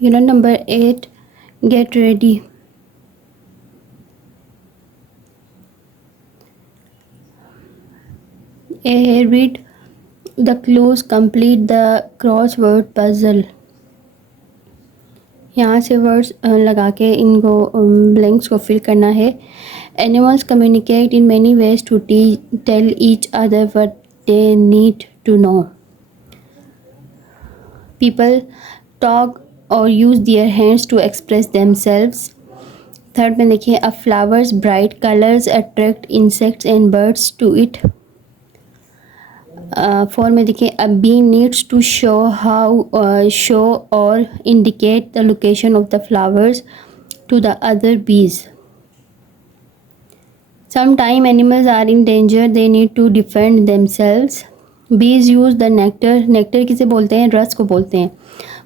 Unit number 8. Get ready. Read the clues, complete the crossword puzzle. यहाँ से words लगा के इनको ब्लैंक्स को फिल करना है. Animals communicate in many ways to tell each other what they need to know. People talk or use their hands to express themselves. Third में देखिए, a flower's bright colors attract insects and birds to it. Four में देखिए, a bee needs to show or indicate the location of the flowers to the other bees. Sometimes animals are in danger, they need to defend themselves. Bees use the nectar किसे बोलते हैं? रस को बोलते हैं,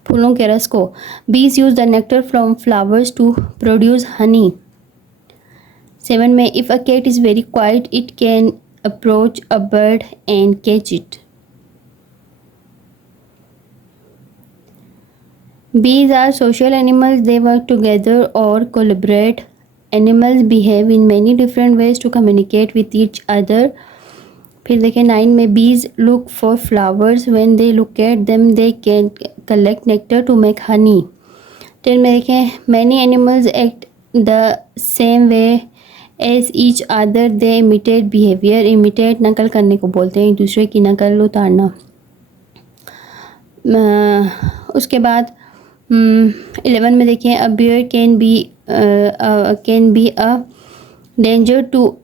फूलों के रस को. Bees use the nectar from flowers to produce honey. 7 में, if a cat is very quiet, it can approach a bird and catch it. Bees are social animals, they work together or collaborate. Animals behave in many different ways to communicate with each other. फिर देखें 9 में, bees look for flowers, when they look at them they can collect nectar to make honey. 10 में देखें, many animals act the same way as each other, they imitate behavior. imitate नकल करने को बोलते हैं, एक दूसरे की नकल उतारना. उसके बाद 11 में देखें, a bear can be a danger to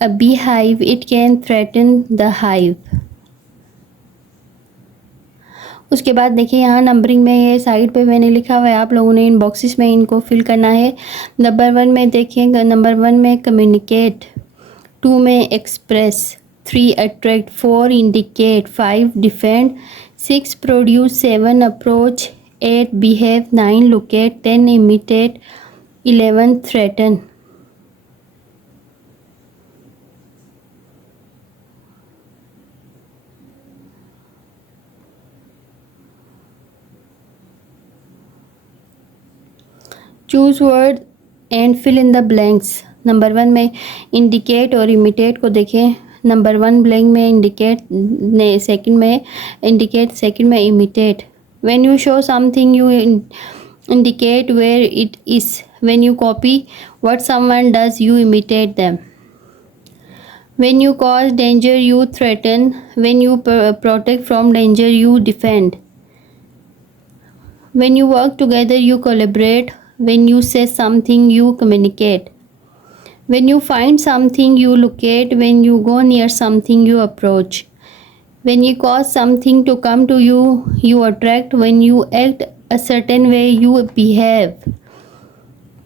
a beehive, it can threaten the hive. उसके बाद देखिए यहाँ नंबरिंग में ये साइड पे मैंने लिखा हुआ है, आप लोगों ने इन बॉक्सेस में इनको फिल करना है. नंबर 1 में देखिए, नंबर 1 में कम्युनिकेट, 2 में express, 3 attract, 4 indicate, 5 defend, 6 produce, 7 approach, 8 behave, 9 locate, 10 imitate, 11 threaten. Choose word and fill in the blanks. Number 1 में इंडिकेट और इमिटेट को देखें. नंबर 1 ब्लैंक में इंडिकेट, सेकंड में इंडिकेट, सेकंड में imitate. When you show something you indicate where it is. When you copy what someone does you imitate them. When you cause danger you threaten. When you protect from danger you defend. When you work together you collaborate. When you say something, you communicate. When you find something, you locate. When you go near something, you approach. When you cause something to come to you, you attract. When you act a certain way, you behave.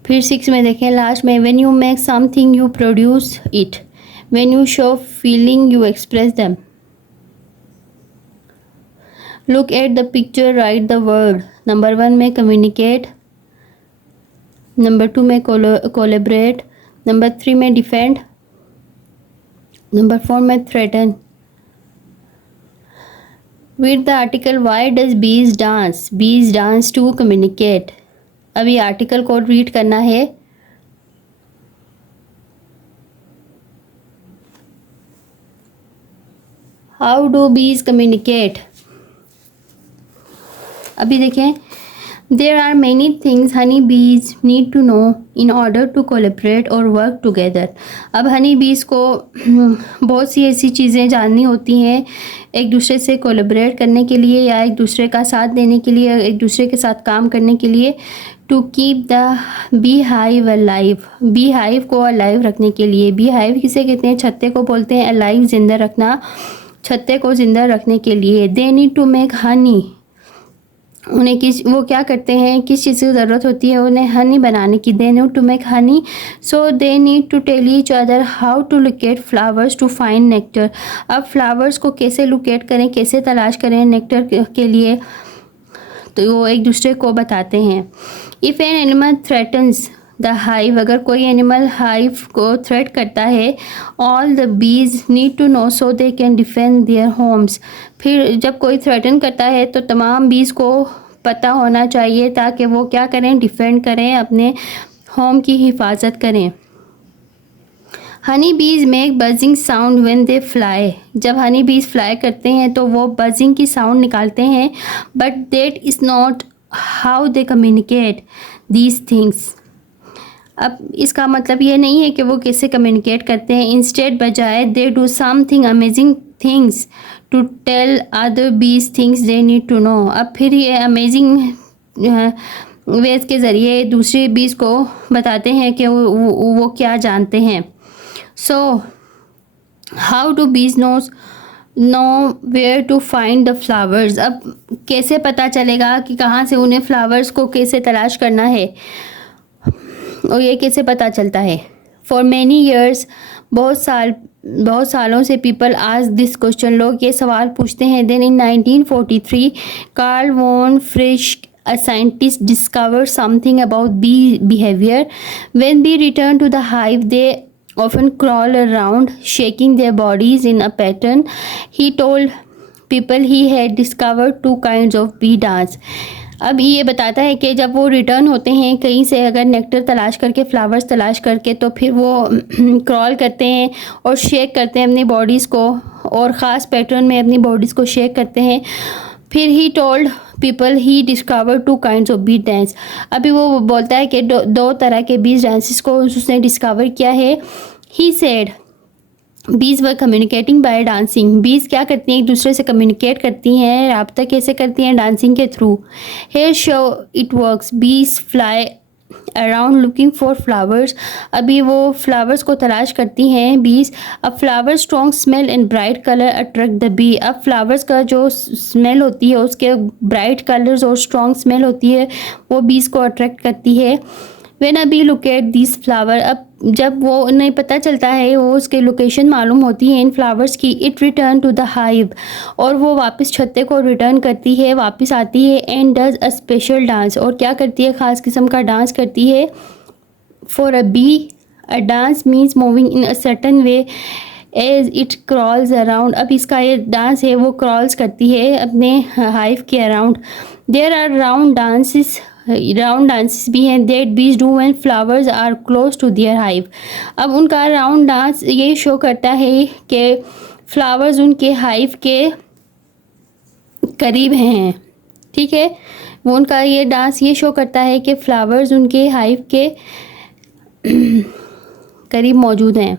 फिर 6 में देखें last में, when you make something, you produce it. When you show feeling, you express them. Look at the picture, write the word. Number 1 में communicate, number 2 में collaborate, number 3 में defend, number 4 में threaten. Read the article, why does बीज dance. बीज dance to communicate. अभी article को read करना है. हाउ डू बीज कम्युनिकेट. अभी देखें, there are many things honey bees need to know in order to collaborate or work together. अब हनी बीज को बहुत सी ऐसी चीज़ें जाननी होती हैं एक दूसरे से कोलैबोरेट करने के लिए, या एक दूसरे का साथ देने के लिए, एक दूसरे के साथ काम करने के लिए. To keep the bee hive alive. Bee hive को अलाइव रखने के लिए. बी हाइव किसे कहते हैं? छत्ते को बोलते हैं. अलाइव जिंदा रखना, छत्ते को जिंदा रखने के लिए. They need to make honey. उन्हें वो क्या करते हैं, किस चीज़ की ज़रूरत होती है उन्हें हनी बनाने की. They need to make honey, so they need to tell each other how to locate flowers to find nectar. अब फ्लावर्स को कैसे लोकेट करें, कैसे तलाश करें नेक्टर के लिए, तो वो एक दूसरे को बताते हैं. If an animal threatens the hive. अगर कोई एनिमल हाइव को थ्रेट करता है, all the bees need to know so they can defend their homes. फिर जब कोई थ्रेटन करता है तो तमाम बीज को पता होना चाहिए ताकि वो क्या करें, डिफेंड करें, अपने होम की हिफाजत करें। हनी बीज make buzzing sound when they fly. जब हनी बीज फ्लाई करते हैं तो वो बजिंग की साउंड निकालते हैं, but that is not how they communicate these things. अब इसका मतलब ये नहीं है कि वो कैसे कम्युनिकेट करते हैं, इंस्टेड बजाय they do something amazing things to tell other bees things they need to know. अब फिर ये अमेजिंग वेज के ज़रिए दूसरे बीज को बताते हैं कि वो क्या जानते हैं। So how do bees know where to find the flowers. अब कैसे पता चलेगा कि कहाँ से उन्हें फ्लावर्स को कैसे तलाश करना है, और ये कैसे पता चलता है। फॉर मैनी ईयर्स, बहुत सालों से पीपल आज दिस क्वेश्चन, लोग ये सवाल पूछते हैं। Then in 1943 Karl von Frisch, a scientist, discovered something about bee behavior. When bees return to the hive, they often crawl around, shaking their bodies in a pattern. He told people he had discovered two kinds of bee dance. अब ये बताता है कि जब वो return होते हैं कहीं से, अगर नेक्टर तलाश करके, फ्लावर्स तलाश करके, तो फिर वो क्रॉल करते हैं और शेक करते हैं अपनी बॉडीज़ को, और ख़ास पैटर्न में अपनी बॉडीज़ को शेक करते हैं। फिर he told people he discover two kinds of bee dance. अभी वो बोलता है कि दो तरह के बीज डांसेस को उसने डिस्कवर किया है। ही सेड बीज वर कम्युनिकेटिंग बाय डांसिंग। बीज क्या करती हैं, एक दूसरे से कम्युनिकेट करती हैं, राब्ता कैसे करती हैं, डांसिंग के through. Here show it works, bees fly around looking for flowers. अभी वो फ्लावर्स को तलाश करती हैं बीज। अब flower strong smell and bright colour attract the bee. अब फ्लावर्स का जो स्मेल होती है, उसके ब्राइट कलर्स और स्ट्रॉन्ग स्मेल होती है, वो बीज को अट्रैक्ट करती है। When a bee locate this flower, अब जब वो उन्हें पता चलता है, वो उसके लोकेशन मालूम होती है इन फ्लावर्स की, it return to the hive, और वो वापस छत्ते को रिटर्न करती है, वापस आती है। And does a special dance, और क्या करती है, ख़ास किस्म का डांस करती है। For a bee a dance means moving in a certain way as it crawls around. अब इसका ये डांस है, वो क्रॉल्स करती है अपने हाइव के around. There are round dances भी हैं that bees do when flowers are close to their hive. अब उनका राउंड डांस ये शो करता है कि फ्लावर्स उनके हाइव के करीब हैं, ठीक है। वो उनका ये डांस ये शो करता है कि फ्लावर्स उनके हाइव के करीब मौजूद हैं।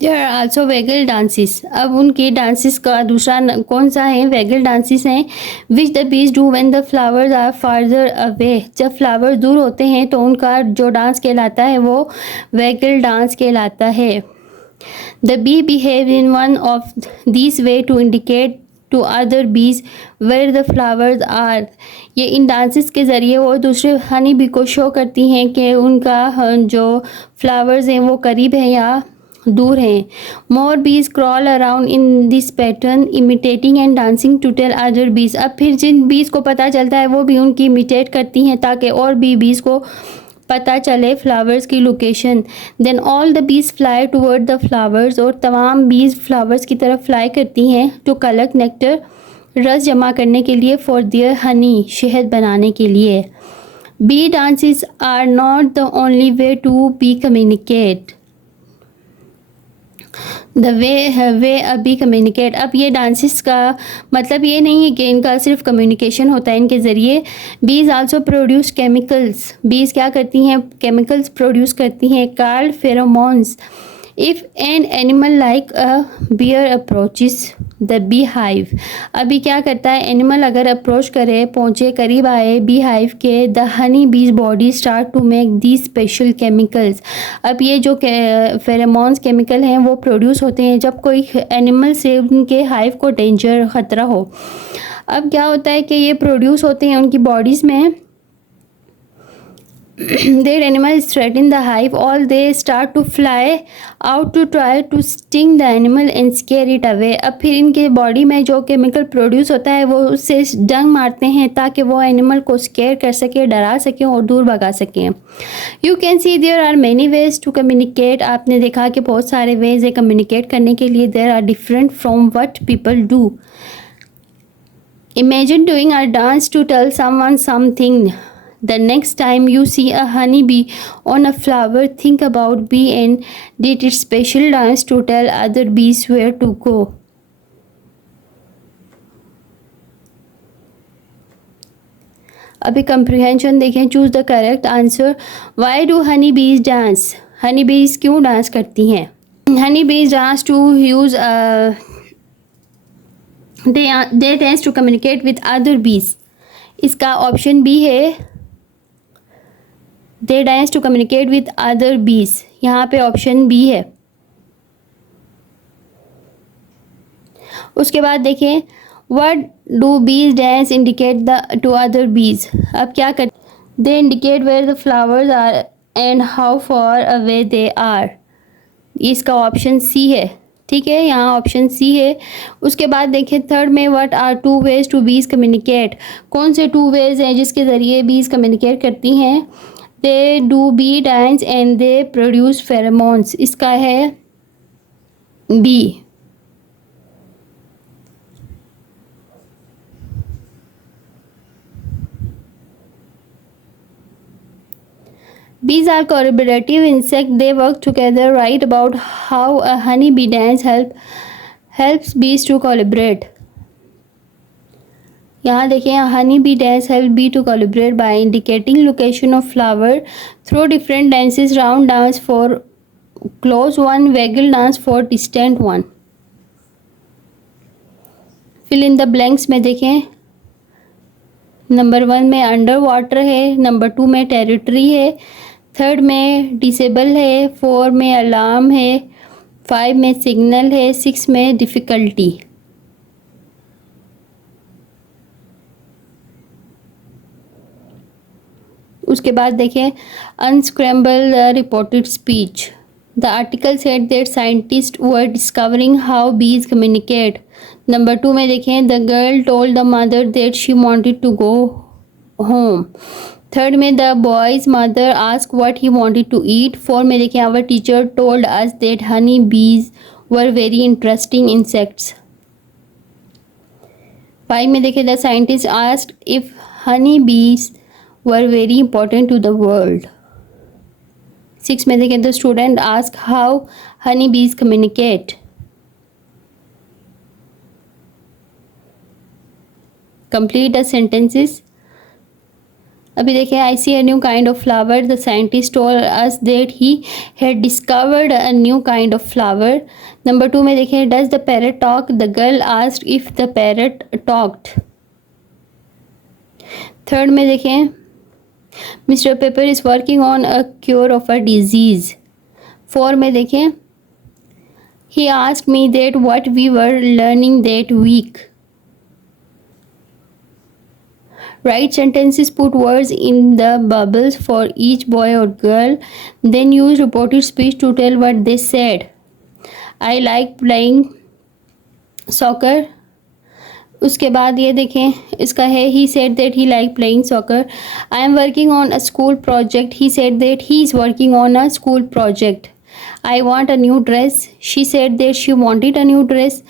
There are also waggle dances. अब उनके डांसेस का दूसरा कौन सा है, वेगल डांसेस हैं। Which the bees do when the flowers are farther away. जब फ्लावर्स दूर होते हैं तो उनका जो डांस कहलाता है वो वेगल डांस कहलाता है। The bee behave in one of this way to indicate to other bees where the flowers are. ये इन डांसेस के ज़रिए वो दूसरे हनी बी को शो करती हैं कि उनका जो फ्लावर्स हैं वो करीब हैं या दूर हैं। More bees crawl around in this pattern imitating and dancing to tell other bees. अब फिर जिन बीज को पता चलता है वो भी उनकी इमिटेट करती हैं ताकि और भी बीज को पता चले फ्लावर्स की लोकेशन। देन ऑल द बीज फ्लाई टूवर्ड द फ्लावर्स, और तमाम बीज फ्लावर्स की तरफ फ्लाई करती हैं टू कलेक्ट नेक्टर, रस जमा करने के लिए, फॉर देयर हनी, शहद बनाने के लिए। Bee dances are not the only way to be communicate the way a bee communicate. अब ये डांसेस का मतलब ये नहीं है कि इनका सिर्फ कम्युनिकेशन होता है इनके ज़रिए। बीज आल्सो प्रोड्यूस केमिकल्स। बीज क्या करती हैं, केमिकल्स प्रोड्यूस करती हैं, called pheromones. If an animal like a bear approaches the bee hive. अभी क्या करता है, एनिमल अगर अप्रोच करे, पहुँचे, करीब आए बी हाइव के, the honey bees body start to make the special chemicals. अब ये जो फेरोमोन्स केमिकल हैं वो प्रोड्यूस होते हैं जब कोई एनिमल से उनके हाइव को डेंजर, ख़तरा हो। अब क्या होता है कि ये प्रोड्यूस होते हैं उनकी बॉडीज़ में। Their animals threaten the hive, all they start to fly out to try to sting the animal and scare it away. अब फिर इनके बॉडी में जो केमिकल प्रोड्यूस होता है वो उससे डंग मारते हैं ताकि वो एनिमल को स्केयर कर सके, डरा सकें और दूर भगा सकें। You can see there are many ways to communicate. आपने देखा कि बहुत सारे वेज है कम्युनिकेट करने के लिए। There are different from what people do. Imagine doing a dance to tell someone something. The next time you see a honeybee on a flower, think about bee and did its special dance to tell other bees where to go. अभी comprehension देखें. Choose the correct answer. Why do Honey bees dance? Honey बीज क्यों dance करती हैं? Honey bees dance to use their dance to communicate with other bees. इसका option B है. They dance to communicate with other bees. यहाँ पे option B है. उसके बाद देखें. What do bees dance indicate to other bees? अब क्या कर? They indicate where the flowers are and how far away they are. इसका ऑप्शन सी है. ठीक है, यहाँ ऑप्शन सी है. उसके बाद देखें थर्ड में. What are two ways to bees communicate? कौन से टू वेज हैं जिसके ज़रिए बीज कम्युनिकेट करती हैं? They do bee dance and they produce pheromones. इसका है B. Bees are collaborative insects. They work together. Write about how a honeybee dance helps bees to collaborate. यहाँ देखें. Honey bee dance help bee to collaborate by indicating location of flower through different dances. Round dance for close one, waggle dance for distant one. fill in the blanks में देखें. Number 1 में under water है. Number 2 में territory है. Third में disable है. 4 में alarm है. 5 में सिग्नल है. 6 में डिफ़िकल्टी. उसके बाद देखें. Unscramble the reported speech. The article said that scientist were discovering how bees communicate. Number 2 में देखें. The girl told the mother that she wanted to go home. Third में the boy's mother ask what he wanted to eat. 4 में देखें. Our teacher told us that honey bees were very interesting insects. 5 में देखें. The scientist asked if honey bees were very important to the world. 6 में देखें. The student ask how honey bees communicate. Complete the sentences. अभी देखें. I see a new kind of flower. The scientist told us that he had discovered a new kind of flower. Number 2 में देखें. Does the parrot talk? The girl asked if the parrot talked. Third में देखें. Mister Pepper is working on a cure of a disease. 4 में देखें. He asked me that what we were learning that week. Write sentences, put words in the bubbles for each boy or girl. Then use reported speech to tell what they said. I like playing soccer. उसके बाद ये देखें. इसका है. He said that he liked playing soccer. I am working on a school project. He said that he is working on a school project. I want a new dress. She said that she wanted a new dress.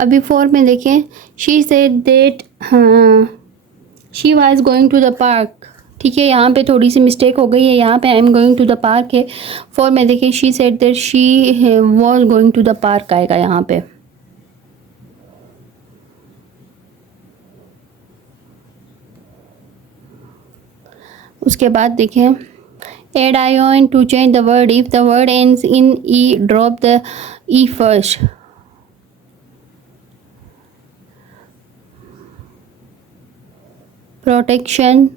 अभी 4 में देखें. She said that she was going to the park. ठीक है, यहाँ पे थोड़ी सी mistake हो गई है. यहाँ पे I am going to the park है. 4 में देखिए. She said that she was going to the park आएगा यहाँ पे. उसके बाद देखें. Add ion to change the word. If the word ends in E drop the E first. Protection,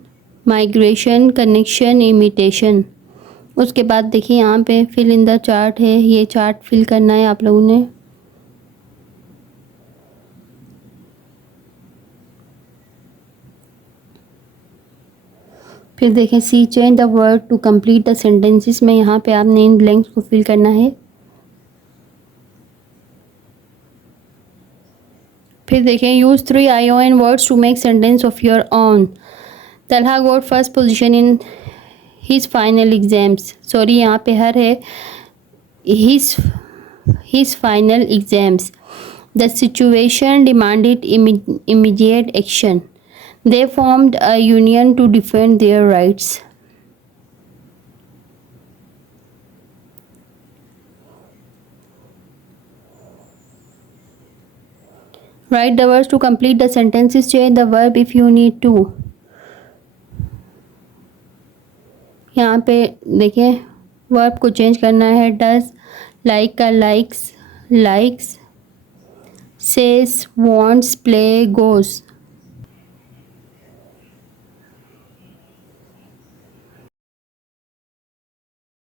migration, connection, imitation. उसके बाद देखिए यहाँ पे फिल इन द चार्ट है. ये चार्ट फिल करना है आप लोगों ने. फिर देखें. C change the word to complete the sentences में यहाँ पे आपने इन ब्लैंक्स को फिल करना है. फिर देखें. Use 3 ION words to make sentence of your own. Talha got first position in his final exams. Sorry, यहाँ पे हर है. His final exams. The situation demanded immediate action. They formed a union to defend their rights. Write the words to complete the sentences. Change the verb if you need to. यहाँ पे देखें verb को change करना है. Does like का likes, likes. Says, wants, play, goes.